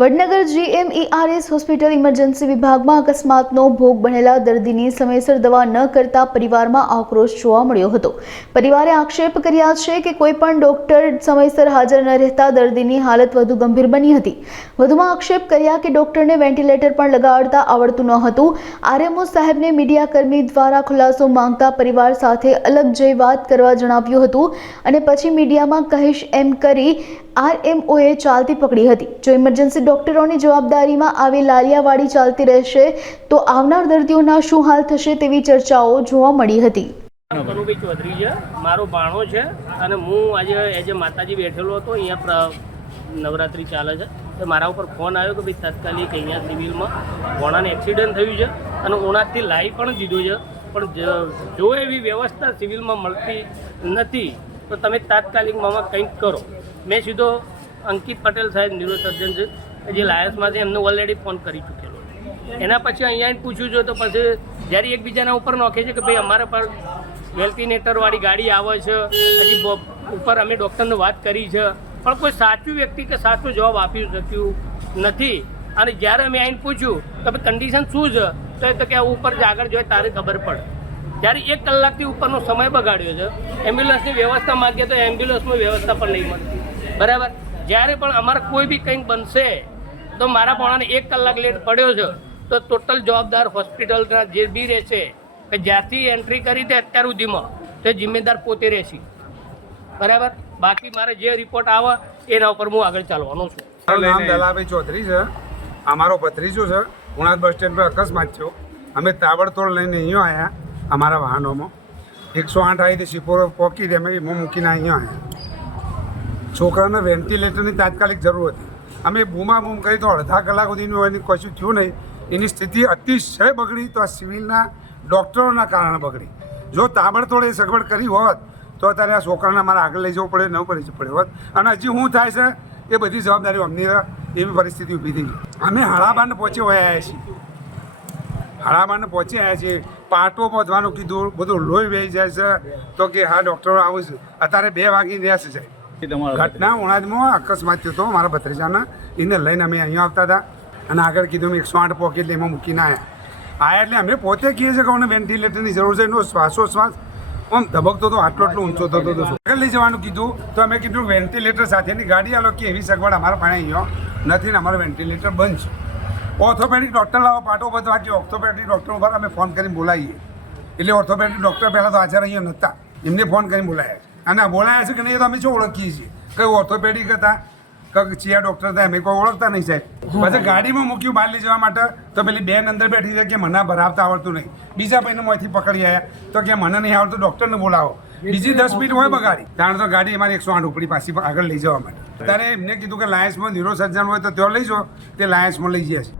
Vadnagar GMERS hospital emergency વિભાગમાં અકસ્માતનો ભોગ બનેલા દર્દીની સમયસર દવા ન કરતા પરિવારમાં આક્રોશ જોવા મળ્યો હતો। પરિવારે આક્ષેપ કર્યા છે કે કોઈ પણ ડોક્ટર સમયસર હાજર ન રહેતા દર્દીની હાલત વધુ ગંભીર બની હતી। વધુમાં આક્ષેપ કર્યા કે ડોક્ટરને વેન્ટિલેટર પણ લગાડતા આવડતું ન હતું। RMO સાહેબને મીડિયાકર્મી દ્વારા ખુલાસો માંગતા પરિવાર સાથે અલગ જઈ વાત કરવા જણાવ્યું હતું અને પછી મીડિયામાં કહીશ એમ કરી RMOએ ચાલતી પકડી હતી। જો ઇમરજન્સી ડોક્ટરોની જવાબદારીમાં આવી લાલિયાવાડી ચાલતી રહેશે તો આવનાર દર્દીઓના શું હાલ થશે તેવી ચર્ચાઓ જોવા મળી હતી। કનુભાઈ ચૌધરી છે, મારો ભાણો છે અને હું આજે એજ માતાજી બેઠેલો હતો। અહીંયા નવરાત્રિ ચાલે છે તો મારા ઉપર ફોન આવ્યો કે ભાઈ તાત્કાલિક અહીંયા સિવિલમાં ભોણાને એક્સિડન્ટ થયું છે અને ઓનાથી લાવી પણ દીધું છે, પણ જો એવી વ્યવસ્થા સિવિલમાં મળતી નથી તો તમે તાત્કાલિક મામા કંઈક કરો। મેં સીધો અંકિત પટેલ સાહેબ ન્યુરોસર્જન છે જે લાયન્સમાંથી એમને ઓલરેડી ફોન કરી ચૂકેલો। એના પછી અહીંયા પૂછ્યું છે તો પછી જ્યારે એકબીજાના ઉપર નોખે છે કે ભાઈ અમારા પર વેન્ટિલેટરવાળી ગાડી આવે છે, હજી ઉપર અમે ડૉક્ટરને વાત કરી છે પણ કોઈ સાચું વ્યક્તિ કે સાચો જવાબ આપી શક્યું નથી। અને જ્યારે અમે આવીને પૂછ્યું તો ભાઈ કન્ડિશન શું છે તો એ તો કે ઉપર જ આગળ જોઈએ તારે ખબર પડે। જ્યારે 1 કલાકથી ઉપરનો સમય બગાડ્યો છે, એમ્બ્યુલન્સની વ્યવસ્થા માગીએ તો એમ્બ્યુલન્સની વ્યવસ્થા પણ નહીં મળતી, બરાબર। જ્યારે પણ અમારે કોઈ બી કંઈક બનશે તો મારા પોણાને 1 કલાક લેટ પડ્યો છે તો ટોટલ જવાબદાર હોસ્પિટલના જે બી રહેશે કે જ્યાંથી એન્ટ્રી કરી તે અત્યાર સુધીમાં તે જિમ્મેદાર પોતે રહેશે, બરાબર। બાકી મારે જે રિપોર્ટ આવે એના ઉપર હું આગળ ચાલવાનો છું। મારું નામ દલાભાઈ ચૌધરી છે, અમારો ભત્રીજો છે। પુણા બસ સ્ટેન્ડ પર અકસ્માત થયો, અમે તાબડતોડ લઈને અહીંયા આવ્યા અમારા વાહનોમાં 108 આવી તે શિપોરો પોકી દે અમે મૂકીને અહીંયા આવ્યા। છોકરાને વેન્ટિલેટરની તાત્કાલિક જરૂર હતી, અમે બૂમાબૂમ કરી તો અડધા કલાક સુધીનું એની કશું થયું નહીં। એની સ્થિતિ અતિશય બગડી તો આ સિવિલના ડૉક્ટરોના કારણે બગડી। જો તાબડતોડ એ સગવડ કરી હોત તો અત્યારે આ છોકરાને મારે આગળ લઈ જવું પડે ન કરી પડ્યું હોત। અને હજી શું થાય છે એ બધી જવાબદારી અમની એવી પરિસ્થિતિ ઊભી થઈ ગઈ। અમે હળાબાને પહોંચી આવ્યા છીએ, હળાબાને પહોંચી આવ્યા છીએ, પાટો પહોંચવાનું કીધું, બધું લોહી વહી જાય છે તો કે હા ડૉક્ટરો આવું છે। અત્યારે 2 વાગી રહ્યા છે સાહેબ। ઘટના ઉણાજમાં અકસ્માત થયો હતો મારા ભત્રીજાના, એને લઈને અમે અહીંયા આવતા હતા અને આગળ કીધું અમે 108 પોકેટ એટલે એમાં મૂકીને આવ્યા એટલે અમે પોતે કહીએ છીએ કે અમને વેન્ટિલેટરની જરૂર છે। એનો શ્વાસોશ્વાસ આમ ધબકતો હતો, આટલો ઊંચો થતો હતો। આગળ લઈ જવાનું કીધું તો અમે કીધું વેન્ટિલેટર સાથેની ગાડી આલો કે એવી સગવડ અમારા પાસે અહીંયા નથી ને અમારું વેન્ટિલેટર બંધ છે। ઓર્થોપેડિક ડૉક્ટર લાવો, પાટો બધવા કે ઓર્થોપેડિક ડૉક્ટર ઉપર અમે ફોન કરીને બોલાવીએ એટલે ઓર્થોપેડિક ડૉક્ટર પહેલાં તો હાજર અહીંયા નહોતા, એમને ફોન કરીને બોલાયા છે અને બોલાયા છે કે નહીં તો અમે શું ઓળખીએ છીએ કઈ ઓર્થોપેડિક હતા કે ચિયા ડૉક્ટર હતા અમે કોઈ ઓળખતા નહીં સાહેબ। પછી ગાડીમાં મૂક્યું બહાર લઈ જવા માટે તો પેલી બેન અંદર બેઠી છે કે મને ભરાવતા આવડતું નહીં, બીજા ભાઈને મોંથી પકડી આવ્યા તો કે મને નહીં આવડતું ડૉક્ટરને બોલાવો, બીજી 10 મિનિટ હોય બગાડી કારણ તો ગાડી અમારી 108 ઉપડી પાછી આગળ લઈ જવા માટે। ત્યારે એમને કીધું કે લાયન્સમાં ન્યુરોસર્જન હોય તો ત્યાં લઈ જાઓ, તે લાયન્સમાં લઈ ગયા છે।